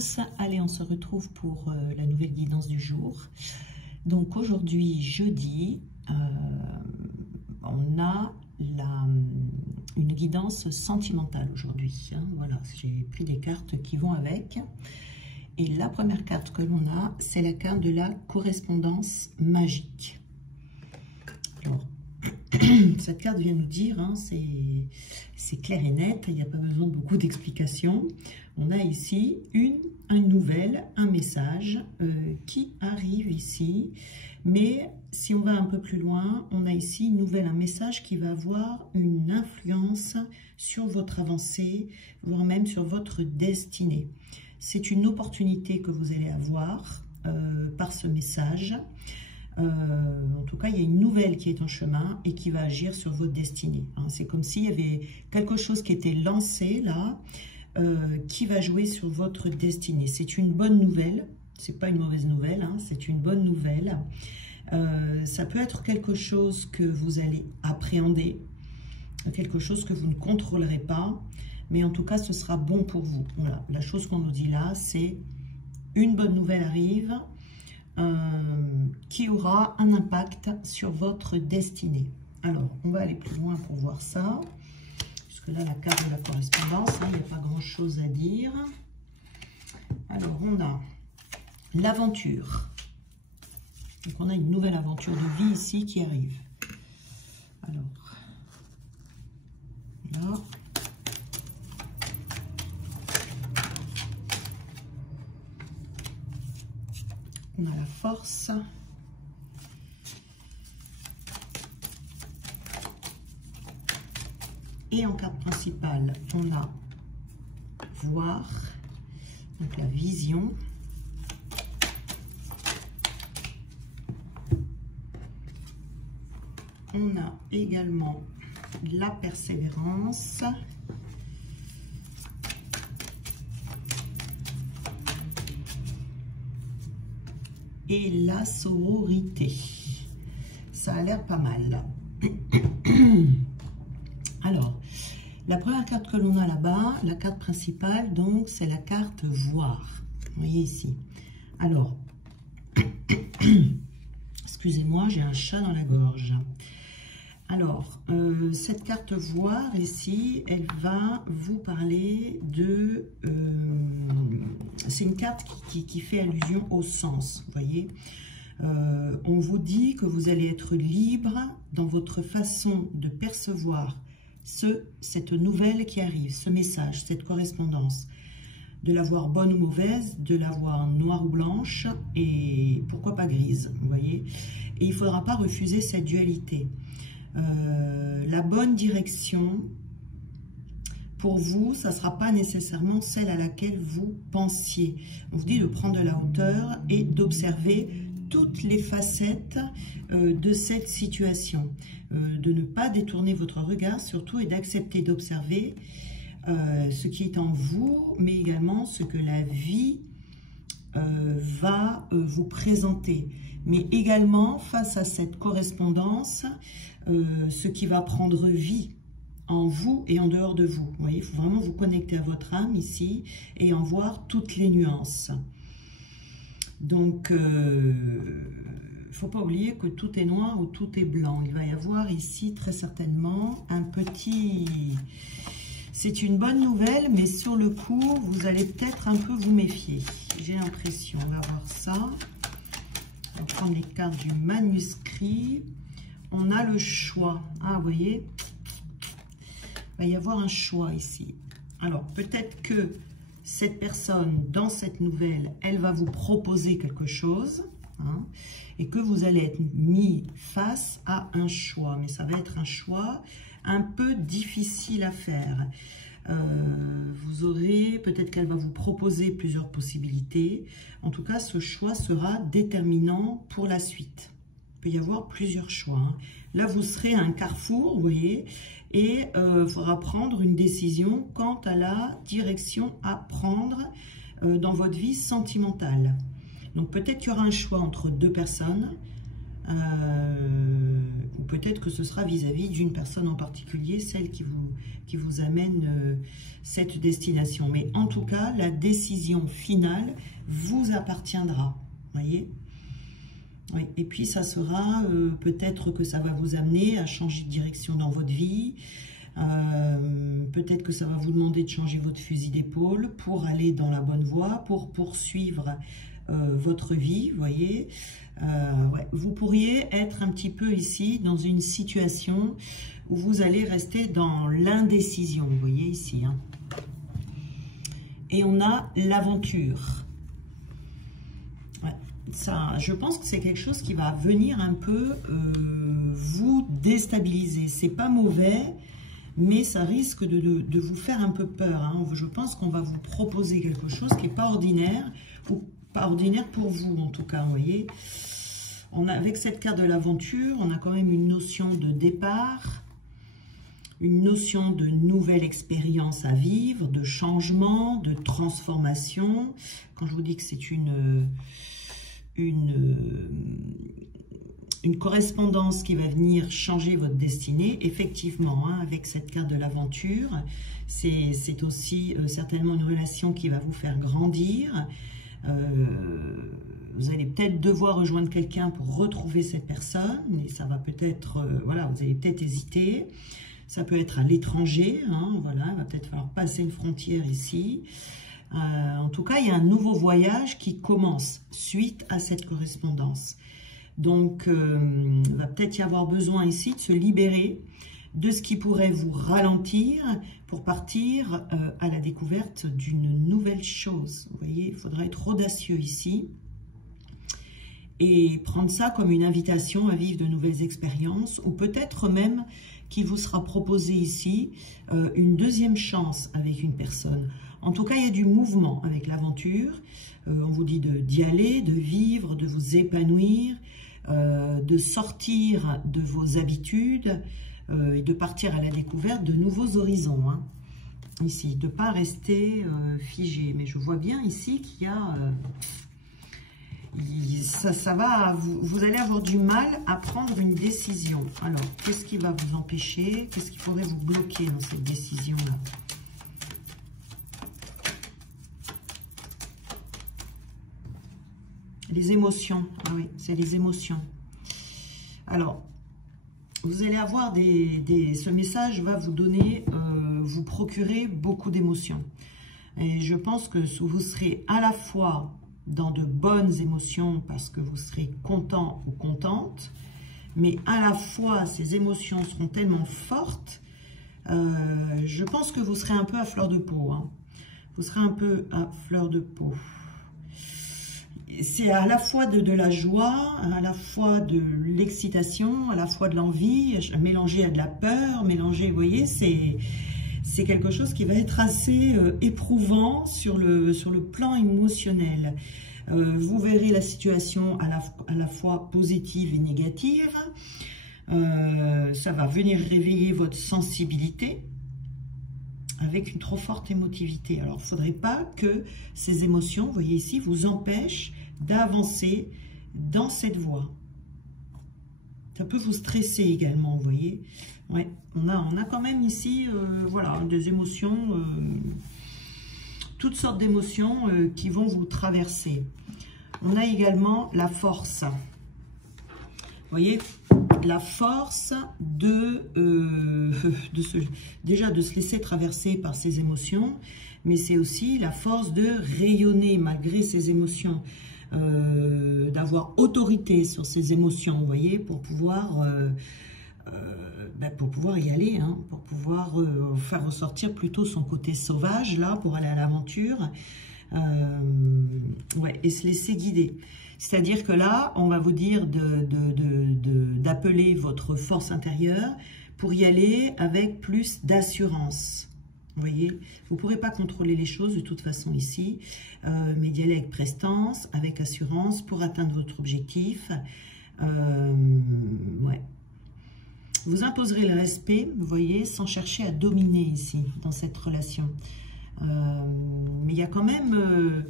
tous, allez on se retrouve pour la nouvelle guidance du jour. Donc aujourd'hui jeudi, on a une guidance sentimentale aujourd'hui, hein. Voilà, j'ai pris des cartes qui vont avec. Et la première carte que l'on a, c'est la carte de la correspondance magique. Alors, cette carte vient nous dire, hein, c'est clair et net, il n'y a pas besoin de beaucoup d'explications. On a ici une nouvelle, un message qui arrive ici. Mais si on va un peu plus loin, on a ici une nouvelle, un message qui va avoir une influence sur votre avancée, voire même sur votre destinée. C'est une opportunité que vous allez avoir par ce message. En tout cas, il y a une nouvelle qui est en chemin et qui va agir sur votre destinée. Hein, c'est comme s'il y avait quelque chose qui était lancé là, qui va jouer sur votre destinée. C'est une bonne nouvelle, c'est pas une mauvaise nouvelle, hein, c'est une bonne nouvelle. Ça peut être quelque chose que vous allez appréhender, quelque chose que vous ne contrôlerez pas, mais en tout cas, ce sera bon pour vous. Voilà, la chose qu'on nous dit là, c'est une bonne nouvelle arrive, qui aura un impact sur votre destinée. Alors, on va aller plus loin pour voir ça, puisque là, la carte de la correspondance, hein, il n'y a pas grand-chose à dire. Alors, on a l'aventure. Donc, on a une nouvelle aventure de vie ici qui arrive. Alors, là. On a la force. Et en carte principale, on a voir, donc la vision. On a également la persévérance. Et la sororité. Ça a l'air pas mal. Alors, la première carte que l'on a là-bas, la carte principale, donc, c'est la carte voir. Vous voyez ici. Alors, excusez-moi, j'ai un chat dans la gorge. Alors, cette carte voir ici, elle va vous parler de... c'est une carte qui fait allusion au sens, vous voyez. On vous dit que vous allez être libre dans votre façon de percevoir cette nouvelle qui arrive, ce message, cette correspondance. De la voir bonne ou mauvaise, de la voir noire ou blanche, et pourquoi pas grise, vous voyez. Et il ne faudra pas refuser cette dualité. La bonne direction, pour vous, ça ne sera pas nécessairement celle à laquelle vous pensiez. On vous dit de prendre de la hauteur et d'observer toutes les facettes de cette situation. De ne pas détourner votre regard surtout et d'accepter d'observer ce qui est en vous, mais également ce que la vie va vous présenter. Mais également, face à cette correspondance, ce qui va prendre vie en vous et en dehors de vous. Vous voyez, il faut vraiment vous connecter à votre âme ici et en voir toutes les nuances. Donc, il ne faut pas oublier que tout est noir ou tout est blanc. Il va y avoir ici très certainement un petit... C'est une bonne nouvelle, mais sur le coup, vous allez peut-être un peu vous méfier. J'ai l'impression. On va voir ça. On va prendre les cartes du manuscrit. On a le choix. Ah, vous voyez, il va y avoir un choix ici. Alors, peut-être que cette personne, dans cette nouvelle, elle va vous proposer quelque chose, hein, et que vous allez être mis face à un choix. Mais ça va être un choix un peu difficile à faire. Vous aurez, peut-être qu'elle va vous proposer plusieurs possibilités. En tout cas, ce choix sera déterminant pour la suite. Il peut y avoir plusieurs choix, hein. Là, vous serez à un carrefour, vous voyez, et il faudra prendre une décision quant à la direction à prendre dans votre vie sentimentale. Donc, peut-être qu'il y aura un choix entre deux personnes, ou peut-être que ce sera vis-à-vis d'une personne en particulier, celle qui vous amène cette destination. Mais en tout cas, la décision finale vous appartiendra, voyez. Oui, et puis ça sera, peut-être que ça va vous amener à changer de direction dans votre vie, peut-être que ça va vous demander de changer votre fusil d'épaule pour aller dans la bonne voie, pour poursuivre votre vie, vous voyez. Ouais. Vous pourriez être un petit peu ici dans une situation où vous allez rester dans l'indécision, vous voyez ici. Hein. Et on a l'aventure. Ouais. Ça, je pense que c'est quelque chose qui va venir un peu vous déstabiliser. C'est pas mauvais, mais ça risque de vous faire un peu peur. Hein. Je pense qu'on va vous proposer quelque chose qui n'est pas ordinaire, ou pas ordinaire pour vous en tout cas, vous voyez. Avec cette carte de l'aventure, on a quand même une notion de départ, une notion de nouvelle expérience à vivre, de changement, de transformation. Quand je vous dis que c'est une correspondance qui va venir changer votre destinée, effectivement, hein, avec cette carte de l'aventure, c'est aussi certainement une relation qui va vous faire grandir. Vous allez peut-être devoir rejoindre quelqu'un pour retrouver cette personne, et ça va peut-être, voilà, vous allez peut-être hésiter. Ça peut être à l'étranger, hein, voilà, il va peut-être falloir passer une frontière ici. En tout cas, il y a un nouveau voyage qui commence suite à cette correspondance. Donc, il va peut-être y avoir besoin ici de se libérer de ce qui pourrait vous ralentir pour partir à la découverte d'une nouvelle chose. Vous voyez, il faudra être audacieux ici et prendre ça comme une invitation à vivre de nouvelles expériences, ou peut-être même qu'il vous sera proposé ici une deuxième chance avec une personne. En tout cas, il y a du mouvement avec l'aventure. On vous dit d'y aller, de vivre, de vous épanouir, de sortir de vos habitudes et de partir à la découverte de nouveaux horizons. Hein. Ici, de ne pas rester figé. Mais je vois bien ici qu'il y a... ça va, vous allez avoir du mal à prendre une décision. Alors, qu'est-ce qui va vous empêcher? Qu'est-ce qui pourrait vous bloquer dans cette décision-là? Les émotions. Ah oui, c'est les émotions. Alors, vous allez avoir ce message va vous donner, vous procurer beaucoup d'émotions. Et je pense que vous serez à la fois dans de bonnes émotions parce que vous serez content ou contente, mais à la fois ces émotions seront tellement fortes, je pense que vous serez un peu à fleur de peau. Hein. Vous serez un peu à fleur de peau. C'est à la fois de la joie, à la fois de l'excitation, à la fois de l'envie, mélangé à de la peur, mélangé, vous voyez, c'est quelque chose qui va être assez éprouvant sur le plan émotionnel. Vous verrez la situation à la fois positive et négative. Ça va venir réveiller votre sensibilité avec une trop forte émotivité. Alors, il ne faudrait pas que ces émotions, vous voyez ici, vous empêchent d'avancer dans cette voie. Ça peut vous stresser également, vous voyez. Ouais, on a quand même ici, voilà, des émotions, toutes sortes d'émotions qui vont vous traverser. On a également la force. Vous voyez, la force déjà de se laisser traverser par ces émotions, mais c'est aussi la force de rayonner malgré ces émotions, d'avoir autorité sur ces émotions, vous voyez, pour pouvoir y aller, hein, pour pouvoir faire ressortir plutôt son côté sauvage, là, pour aller à l'aventure, ouais, et se laisser guider. C'est-à-dire que là, on va vous dire d'appeler votre force intérieure pour y aller avec plus d'assurance. Vous voyez, vous ne pourrez pas contrôler les choses de toute façon ici, mais d'y aller avec prestance, avec assurance pour atteindre votre objectif. Ouais. Vous imposerez le respect, vous voyez, sans chercher à dominer ici, dans cette relation. Mais il y a quand même...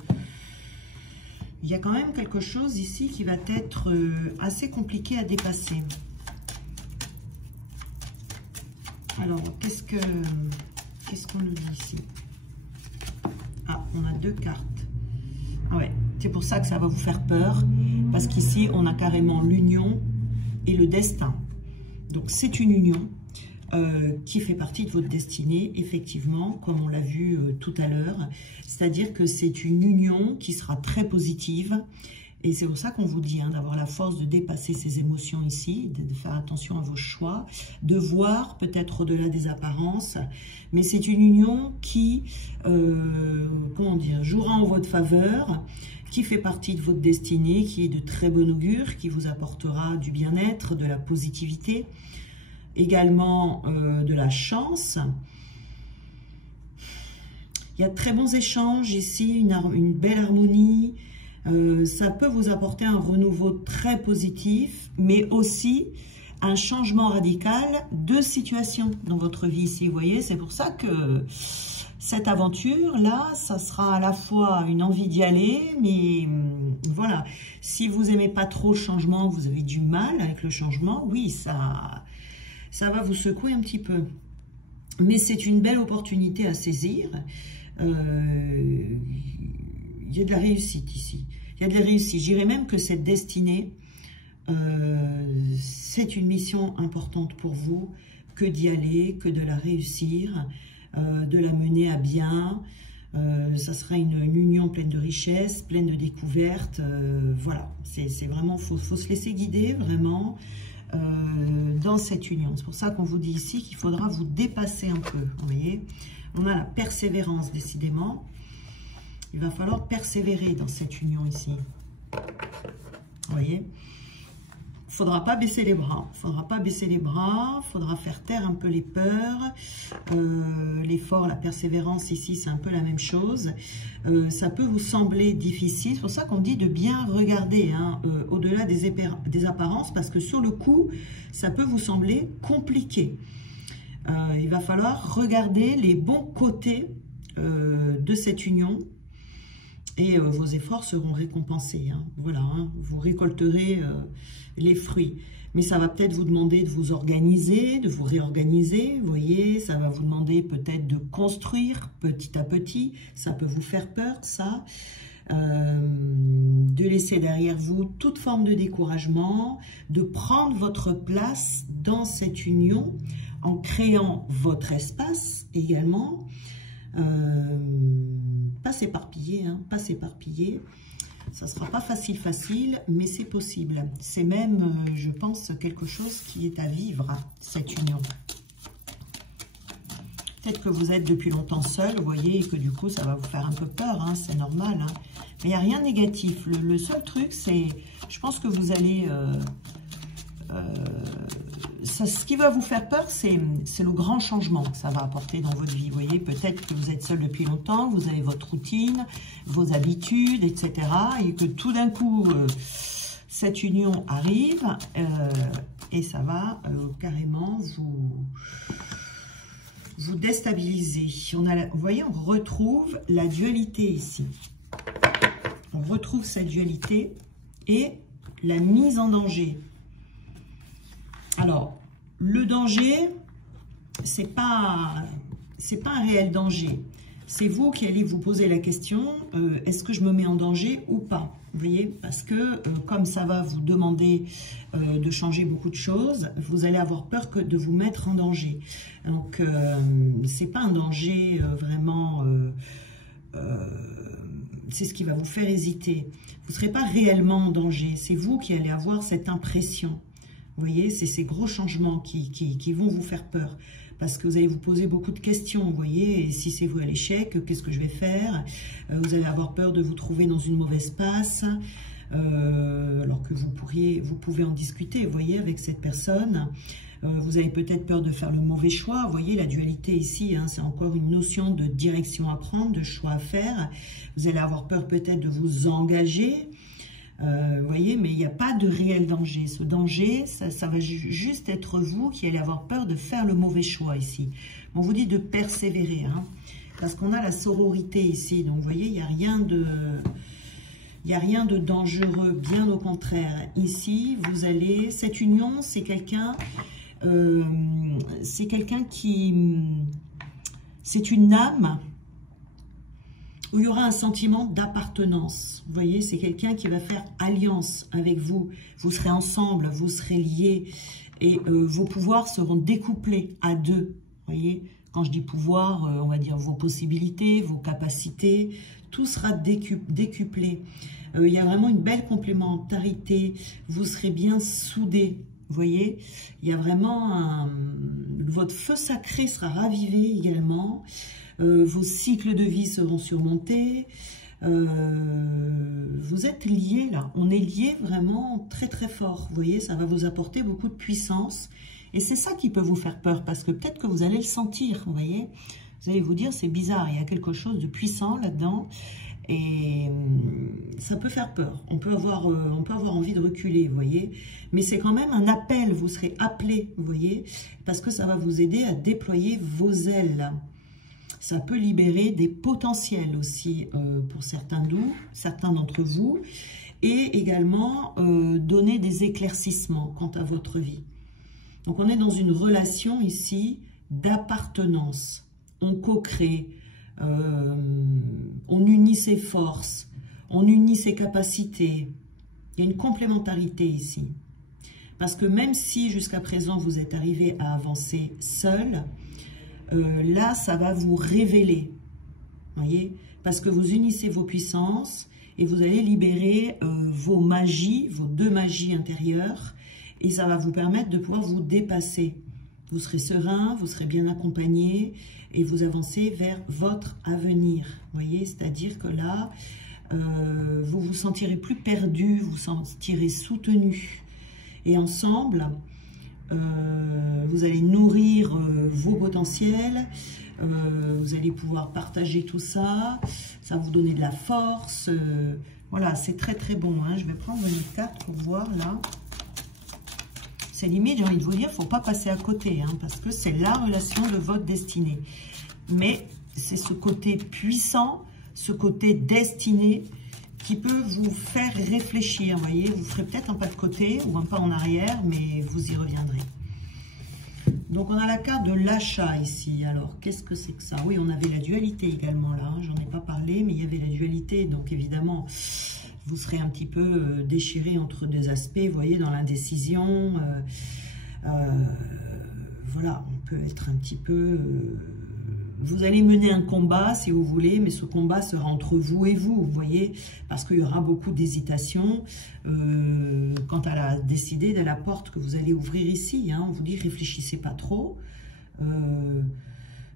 il y a quand même quelque chose ici qui va être assez compliqué à dépasser. Alors, qu'est-ce qu'on nous dit ici? Ah, on a 2 cartes. Ah ouais, c'est pour ça que ça va vous faire peur, parce qu'ici, on a carrément l'union et le destin. Donc, c'est une union qui fait partie de votre destinée, effectivement, comme on l'a vu tout à l'heure. C'est-à-dire que c'est une union qui sera très positive. Et c'est pour ça qu'on vous dit d'avoir la force de dépasser ces émotions ici, de faire attention à vos choix, de voir peut-être au-delà des apparences. Mais c'est une union qui, comment dire, jouera en votre faveur, qui fait partie de votre destinée, qui est de très bon augure, qui vous apportera du bien-être, de la positivité, également de la chance. Il y a de très bons échanges ici, une belle harmonie. Ça peut vous apporter un renouveau très positif, mais aussi un changement radical de situation dans votre vie ici. Vous voyez, c'est pour ça que cette aventure-là, ça sera à la fois une envie d'y aller, mais voilà, si vous n'aimez pas trop le changement, vous avez du mal avec le changement, oui, ça va vous secouer un petit peu. Mais c'est une belle opportunité à saisir. Il y a de la réussite ici. Il y a de la réussite. Je dirais même que cette destinée, c'est une mission importante pour vous, que d'y aller, que de la réussir, de la mener à bien. Ça sera une union pleine de richesses, pleine de découvertes. Voilà, c'est vraiment, faut se laisser guider vraiment dans cette union. C'est pour ça qu'on vous dit ici qu'il faudra vous dépasser un peu. Vous voyez, on a la persévérance décidément. Il va falloir persévérer dans cette union ici. Vous voyez, il ne faudra pas baisser les bras. Il ne faudra pas baisser les bras. Il faudra faire taire un peu les peurs. L'effort, la persévérance ici, c'est un peu la même chose. Ça peut vous sembler difficile. C'est pour ça qu'on dit de bien regarder au-delà des apparences, parce que sur le coup, ça peut vous sembler compliqué. Il va falloir regarder les bons côtés de cette union. Et vos efforts seront récompensés. Voilà, vous récolterez les fruits. Mais ça va peut-être vous demander de vous organiser, de vous réorganiser. Vous voyez, ça va vous demander peut-être de construire petit à petit. Ça peut vous faire peur, ça. De laisser derrière vous toute forme de découragement, de prendre votre place dans cette union en créant votre espace également. Pas s'éparpiller, pas s'éparpiller. Ça ne sera pas facile, mais c'est possible. C'est même, je pense, quelque chose qui est à vivre, cette union. Peut-être que vous êtes depuis longtemps seul, vous voyez, et que du coup, ça va vous faire un peu peur, c'est normal. Mais il n'y a rien de négatif. Le seul truc, c'est, je pense que vous allez... ce qui va vous faire peur, c'est le grand changement que ça va apporter dans votre vie. Vous voyez, peut-être que vous êtes seul depuis longtemps, vous avez votre routine, vos habitudes, etc. Et que tout d'un coup, cette union arrive et ça va carrément vous déstabiliser. Vous voyez, on retrouve la dualité ici. On retrouve cette dualité et la mise en danger. Alors, le danger, c'est pas un réel danger. C'est vous qui allez vous poser la question, est-ce que je me mets en danger ou pas? Vous voyez, parce que comme ça va vous demander de changer beaucoup de choses, vous allez avoir peur de vous mettre en danger. Donc, c'est pas un danger vraiment... c'est ce qui va vous faire hésiter. Vous ne serez pas réellement en danger. C'est vous qui allez avoir cette impression. Vous voyez, c'est ces gros changements qui vont vous faire peur. Parce que vous allez vous poser beaucoup de questions, vous voyez. Et si c'est vous à l'échec, qu'est-ce que je vais faire? Vous allez avoir peur de vous trouver dans une mauvaise passe. Alors que vous pouvez en discuter, vous voyez, avec cette personne. Vous avez peut-être peur de faire le mauvais choix. Vous voyez, la dualité ici, c'est encore une notion de direction à prendre, de choix à faire. Vous allez avoir peur peut-être de vous engager. Vous voyez, mais il n'y a pas de réel danger. Ce danger, ça va juste être vous qui allez avoir peur de faire le mauvais choix ici. On vous dit de persévérer, parce qu'on a la sororité ici. Donc, vous voyez, il n'y a rien de... Il n'y a rien de dangereux, bien au contraire. Ici, vous allez... Cette union, c'est quelqu'un qui... C'est une âme où il y aura un sentiment d'appartenance. Vous voyez, c'est quelqu'un qui va faire alliance avec vous. Vous serez ensemble, vous serez liés. Et vos pouvoirs seront découplés à deux. Vous voyez, quand je dis pouvoir, on va dire vos possibilités, vos capacités, tout sera décuplé. Il y a vraiment une belle complémentarité. Vous serez bien soudés. Vous voyez, il y a vraiment votre feu sacré sera ravivé également. Vos cycles de vie seront surmontés. Vous êtes liés là. On est liés vraiment très très fort. Vous voyez, ça va vous apporter beaucoup de puissance. Et c'est ça qui peut vous faire peur, parce que peut-être que vous allez le sentir, vous voyez. Vous allez vous dire, c'est bizarre, il y a quelque chose de puissant là-dedans. Et ça peut faire peur. On peut avoir envie de reculer, vous voyez. Mais c'est quand même un appel, vous serez appelé, vous voyez. Parce que ça va vous aider à déployer vos ailes. Ça peut libérer des potentiels aussi pour certains d'entre vous. Et également donner des éclaircissements quant à votre vie. Donc on est dans une relation ici d'appartenance. On co-crée, on unit ses forces, on unit ses capacités. Il y a une complémentarité ici. Parce que même si jusqu'à présent vous êtes arrivé à avancer seul, là ça va vous révéler. Voyez, parce que vous unissez vos puissances et vous allez libérer vos magies, vos deux magies intérieures. Et ça va vous permettre de pouvoir vous dépasser. Vous serez serein, vous serez bien accompagné et vous avancez vers votre avenir. Vous voyez, c'est-à-dire que là, vous vous sentirez plus perdu, vous vous sentirez soutenu. Et ensemble, vous allez nourrir vos potentiels, vous allez pouvoir partager tout ça, ça va vous donner de la force. Voilà, c'est très très bon. Hein. Je vais prendre une carte pour voir là. C'est limite, j'ai envie de vous dire, il ne faut pas passer à côté, hein, parce que c'est la relation de votre destinée. Mais c'est ce côté puissant, ce côté destiné qui peut vous faire réfléchir. Vous voyez, vous ferez peut-être un pas de côté ou un pas en arrière, mais vous y reviendrez. Donc, on a la carte de l'achat ici. Alors, qu'est-ce que c'est que ça? Oui, on avait la dualité également là. Hein, j'en ai pas parlé, mais il y avait la dualité. Donc, évidemment... Vous serez un petit peu déchiré entre deux aspects, vous voyez, dans l'indécision. Voilà, on peut être un petit peu... vous allez mener un combat, si vous voulez, mais ce combat sera entre vous et vous voyez, parce qu'il y aura beaucoup d'hésitation quant à la décider de la porte que vous allez ouvrir ici. Hein. On vous dit, réfléchissez pas trop.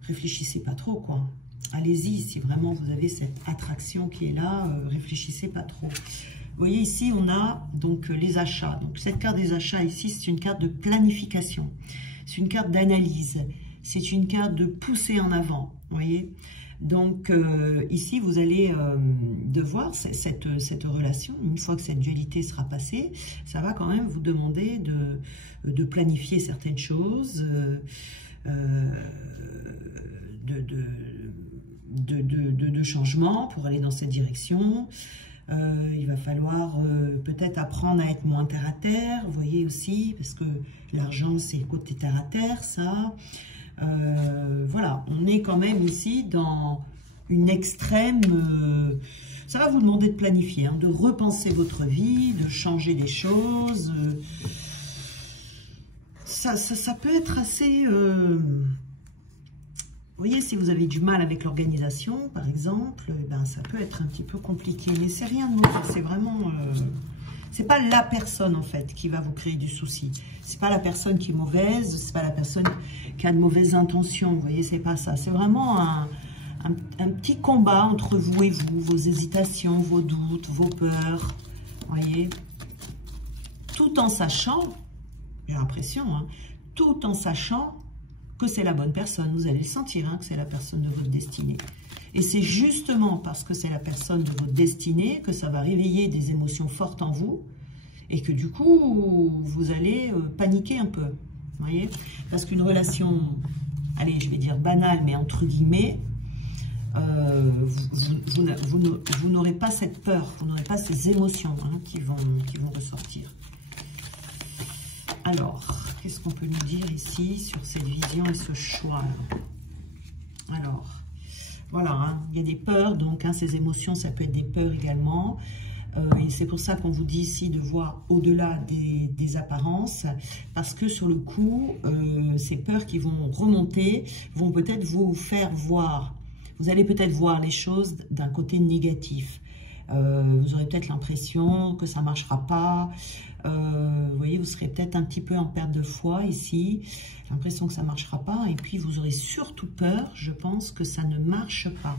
Réfléchissez pas trop, quoi. Allez-y, si vraiment vous avez cette attraction qui est là, réfléchissez pas trop. Vous voyez ici, on a donc les achats. Donc cette carte des achats ici, c'est une carte de planification. C'est une carte d'analyse. C'est une carte de pousser en avant. Vous voyez. Donc ici, vous allez devoir, cette relation, une fois que cette dualité sera passée, ça va quand même vous demander de planifier certaines choses, de changement pour aller dans cette direction. Il va falloir peut-être apprendre à être moins terre à terre, vous voyez aussi, parce que l'argent c'est côté terre à terre, ça. Voilà, on est quand même ici dans une extrême... ça va vous demander de planifier, hein, de repenser votre vie, de changer des choses. Ça peut être assez... vous voyez, si vous avez du mal avec l'organisation, par exemple, ben, ça peut être un petit peu compliqué. Mais c'est rien de mauvais, c'est vraiment... c'est pas la personne, en fait, qui va vous créer du souci. C'est pas la personne qui est mauvaise, c'est pas la personne qui a de mauvaises intentions, vous voyez, c'est pas ça. C'est vraiment un petit combat entre vous et vous, vos hésitations, vos doutes, vos peurs, vous voyez. Tout en sachant, j'ai l'impression, hein, tout en sachant que c'est la bonne personne. Vous allez le sentir, hein, que c'est la personne de votre destinée. Et c'est justement parce que c'est la personne de votre destinée que ça va réveiller des émotions fortes en vous et que du coup, vous allez paniquer un peu. Vous voyez? Parce qu'une relation, allez, je vais dire banale, mais entre guillemets, vous n'aurez pas cette peur, vous n'aurez pas ces émotions hein, qui vont ressortir. Alors, qu'est-ce qu'on peut nous dire ici sur cette vision et ce choix? Alors, voilà, hein, il y a des peurs, donc hein, ces émotions, ça peut être des peurs également. Et c'est pour ça qu'on vous dit ici de voir au-delà des apparences, parce que sur le coup, ces peurs qui vont remonter vont peut-être vous faire voir, vous allez peut-être voir les choses d'un côté négatif. Vous aurez peut-être l'impression que ça ne marchera pas. Vous voyez, vous serez peut-être un petit peu en perte de foi ici. L'impression que ça ne marchera pas. Et puis, vous aurez surtout peur, je pense, que ça ne marche pas.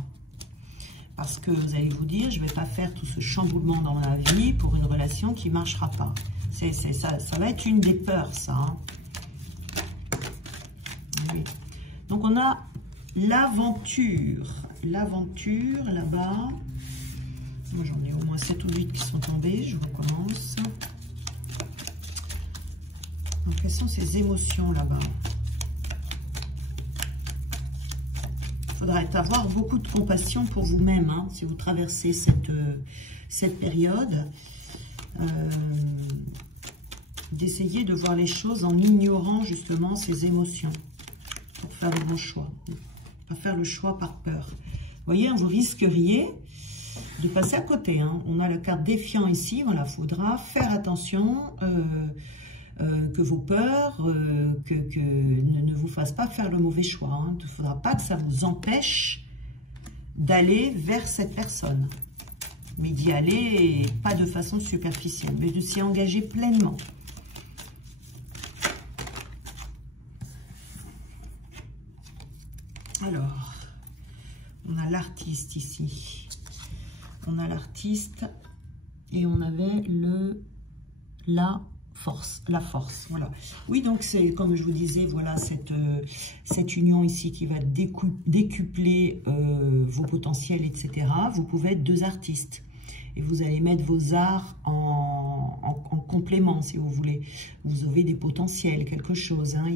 Parce que vous allez vous dire, je ne vais pas faire tout ce chamboulement dans ma vie pour une relation qui ne marchera pas. Ça va être une des peurs, ça. Hein. Oui. Donc, on a l'aventure. L'aventure, là-bas. Moi, j'en ai au moins 7 ou 8 qui sont tombés. Je recommence. Donc, quelles sont ces émotions là-bas? Il faudra avoir beaucoup de compassion pour vous-même, hein, si vous traversez cette période. D'essayer de voir les choses en ignorant justement ces émotions pour faire le bon choix. Pas faire le choix par peur. Vous voyez, vous risqueriez de passer à côté. Hein. On a le carte défiant ici. Voilà, il faudra faire attention que vos peurs ne vous fassent pas faire le mauvais choix. Hein. Il ne faudra pas que ça vous empêche d'aller vers cette personne. Mais d'y aller, pas de façon superficielle, mais de s'y engager pleinement. Alors, on a l'artiste ici. On a l'artiste et on avait la force, voilà. Oui, donc c'est comme je vous disais, voilà cette union ici qui va décupler vos potentiels, etc. Vous pouvez être 2 artistes et vous allez mettre vos arts en complément, si vous voulez. Vous avez des potentiels, quelque chose. Hein.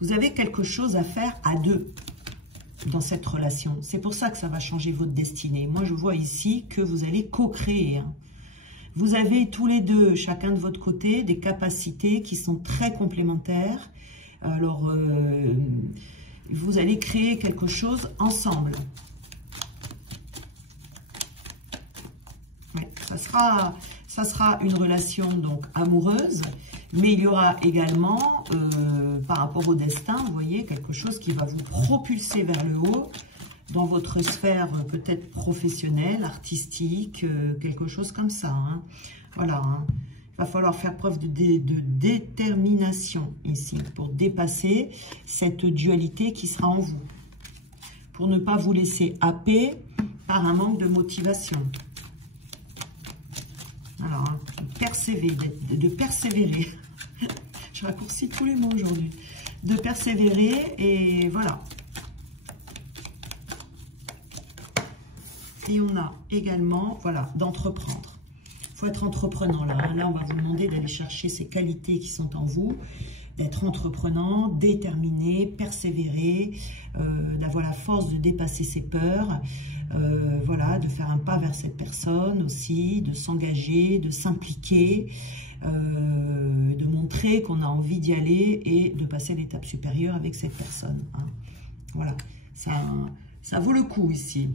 Vous avez quelque chose à faire à 2. Dans cette relation. C'est pour ça que ça va changer votre destinée. Moi, je vois ici que vous allez co-créer. Hein. Vous avez tous les 2, chacun de votre côté, des capacités qui sont très complémentaires. Alors, vous allez créer quelque chose ensemble. Ouais, ça sera une relation donc amoureuse. Mais il y aura également, par rapport au destin, vous voyez, quelque chose qui va vous propulser vers le haut dans votre sphère peut-être professionnelle, artistique, quelque chose comme ça. Hein. Voilà, hein. Il va falloir faire preuve de détermination ici pour dépasser cette dualité qui sera en vous. Pour ne pas vous laisser happer par un manque de motivation. Alors, hein, de persévérer. Je raccourcis tous les mots aujourd'hui. De persévérer et voilà. Et on a également, voilà, d'entreprendre. Il faut être entreprenant là. Hein. Là, on va vous demander d'aller chercher ces qualités qui sont en vous, d'être entreprenant, déterminé, persévérer, d'avoir la force de dépasser ses peurs, voilà, de faire un pas vers cette personne aussi, de s'engager, de s'impliquer, de montrer qu'on a envie d'y aller et de passer à l'étape supérieure avec cette personne. Hein. Voilà, ça vaut le coup ici.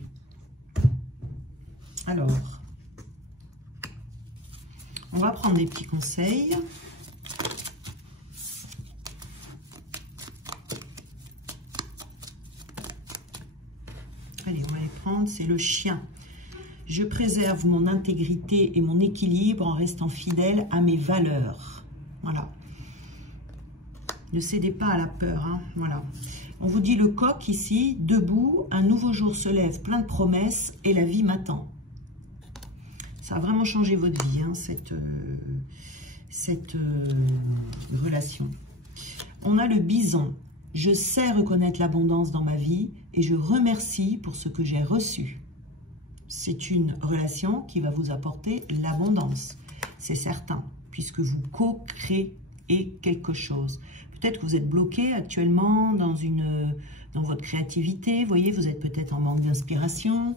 Alors, on va prendre des petits conseils. Allez, on va les prendre. C'est le chien. Je préserve mon intégrité et mon équilibre en restant fidèle à mes valeurs. Voilà. Ne cédez pas à la peur. Hein. Voilà. On vous dit le coq ici, debout, un nouveau jour se lève, plein de promesses et la vie m'attend. Ça a vraiment changé votre vie, hein, cette relation. On a le bison. Je sais reconnaître l'abondance dans ma vie et je remercie pour ce que j'ai reçu. C'est une relation qui va vous apporter l'abondance, c'est certain, puisque vous co-créez quelque chose. Peut-être que vous êtes bloqué actuellement dans une dans votre créativité, vous voyez, vous êtes peut-être en manque d'inspiration,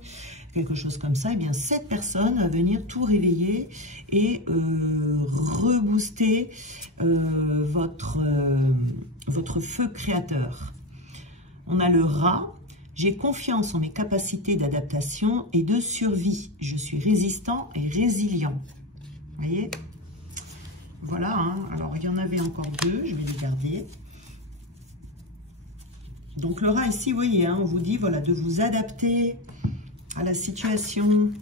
quelque chose comme ça, et bien cette personne va venir tout réveiller et rebooster votre feu créateur. On a le rat. J'ai confiance en mes capacités d'adaptation et de survie. Je suis résistant et résilient. Vous voyez? Voilà, hein. Alors il y en avait encore deux, je vais les garder. Donc le rat ici, vous voyez, hein, on vous dit voilà, de vous adapter à la situation.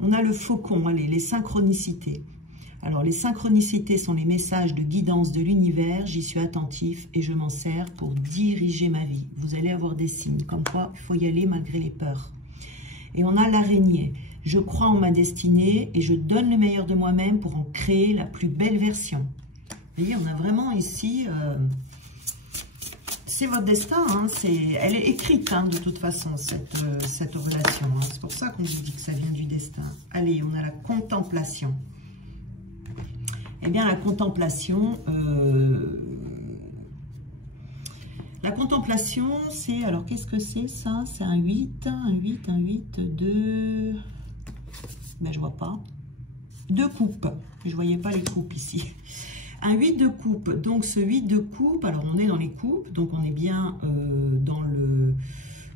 On a le faucon, allez, les synchronicités. Alors les synchronicités sont les messages de guidance de l'univers. J'y suis attentif et je m'en sers pour diriger ma vie. Vous allez avoir des signes, comme quoi il faut y aller malgré les peurs. Et on a l'araignée. Je crois en ma destinée et je donne le meilleur de moi-même pour en créer la plus belle version. Vous voyez, on a vraiment ici... c'est votre destin, hein, elle est écrite hein, de toute façon, cette relation. Hein. C'est pour ça qu'on vous dit que ça vient du destin. Allez, on a la contemplation. Eh bien, la contemplation, c'est... Alors, qu'est-ce que c'est ça? C'est un 8, 2... Ben, je vois pas. 2 coupes. Je voyais pas les coupes ici. Un 8 de coupe, donc ce 8 de coupe, alors on est dans les coupes, donc on est bien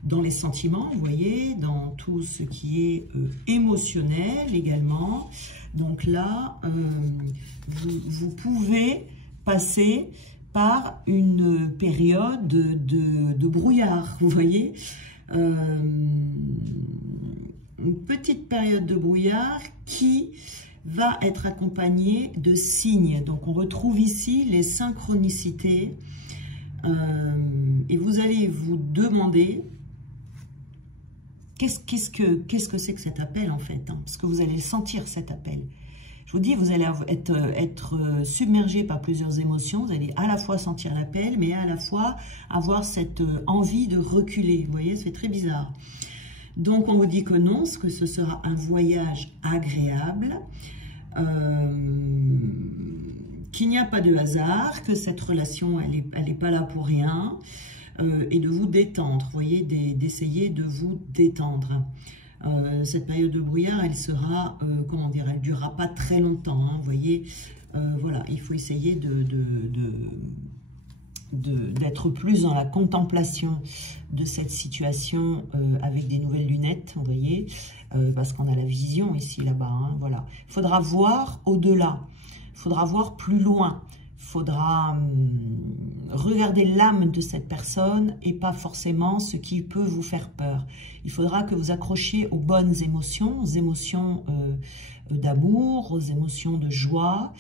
dans les sentiments, vous voyez, dans tout ce qui est émotionnel également. Donc là, vous pouvez passer par une période de brouillard, vous voyez, une petite période de brouillard qui va être accompagné de signes. Donc on retrouve ici les synchronicités et vous allez vous demander qu'est-ce que c'est que cet appel en fait, hein, parce que vous allez sentir cet appel. Je vous dis, vous allez être submergé par plusieurs émotions, vous allez à la fois sentir l'appel, mais à la fois avoir cette envie de reculer. Vous voyez, c'est très bizarre. Donc on vous dit que non, que ce sera un voyage agréable, qu'il n'y a pas de hasard, que cette relation, elle n'est pas là pour rien, et de vous détendre, vous voyez, d'essayer de vous détendre. Cette période de brouillard, elle sera, comment dire, elle ne durera pas très longtemps, hein, vous voyez, voilà, il faut essayer d'être plus dans la contemplation de cette situation avec des nouvelles lunettes, vous voyez, parce qu'on a la vision ici, là-bas, hein, voilà. Il faudra voir au-delà, il faudra voir plus loin, il faudra regarder l'âme de cette personne et pas forcément ce qui peut vous faire peur. Il faudra que vous accrochiez aux bonnes émotions, aux émotions d'amour, aux émotions de joie,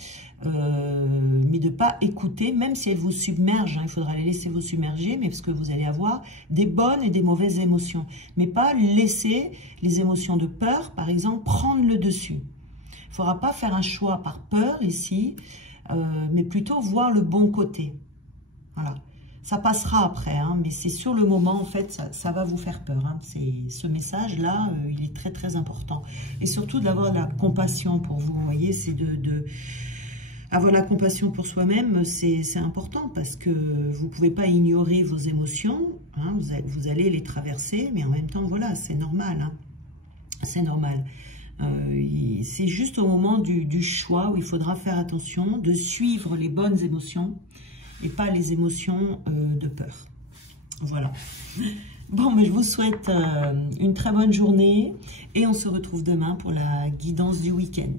mais de ne pas écouter, même si elles vous submergent, hein, il faudra les laisser vous submerger, mais parce que vous allez avoir des bonnes et des mauvaises émotions, mais pas laisser les émotions de peur, par exemple, prendre le dessus. Il ne faudra pas faire un choix par peur ici, mais plutôt voir le bon côté. Voilà. Ça passera après, hein, mais c'est sur le moment, en fait, ça va vous faire peur. Hein. Ce message-là, il est très, très important. Et surtout d'avoir de la compassion pour vous, vous voyez, c'est avoir la compassion pour soi-même, c'est important parce que vous ne pouvez pas ignorer vos émotions, hein, vous allez les traverser, mais en même temps, voilà, c'est normal. Hein, c'est normal. C'est juste au moment du choix où il faudra faire attention de suivre les bonnes émotions et pas les émotions de peur. Voilà. Bon, mais je vous souhaite une très bonne journée et on se retrouve demain pour la guidance du week-end.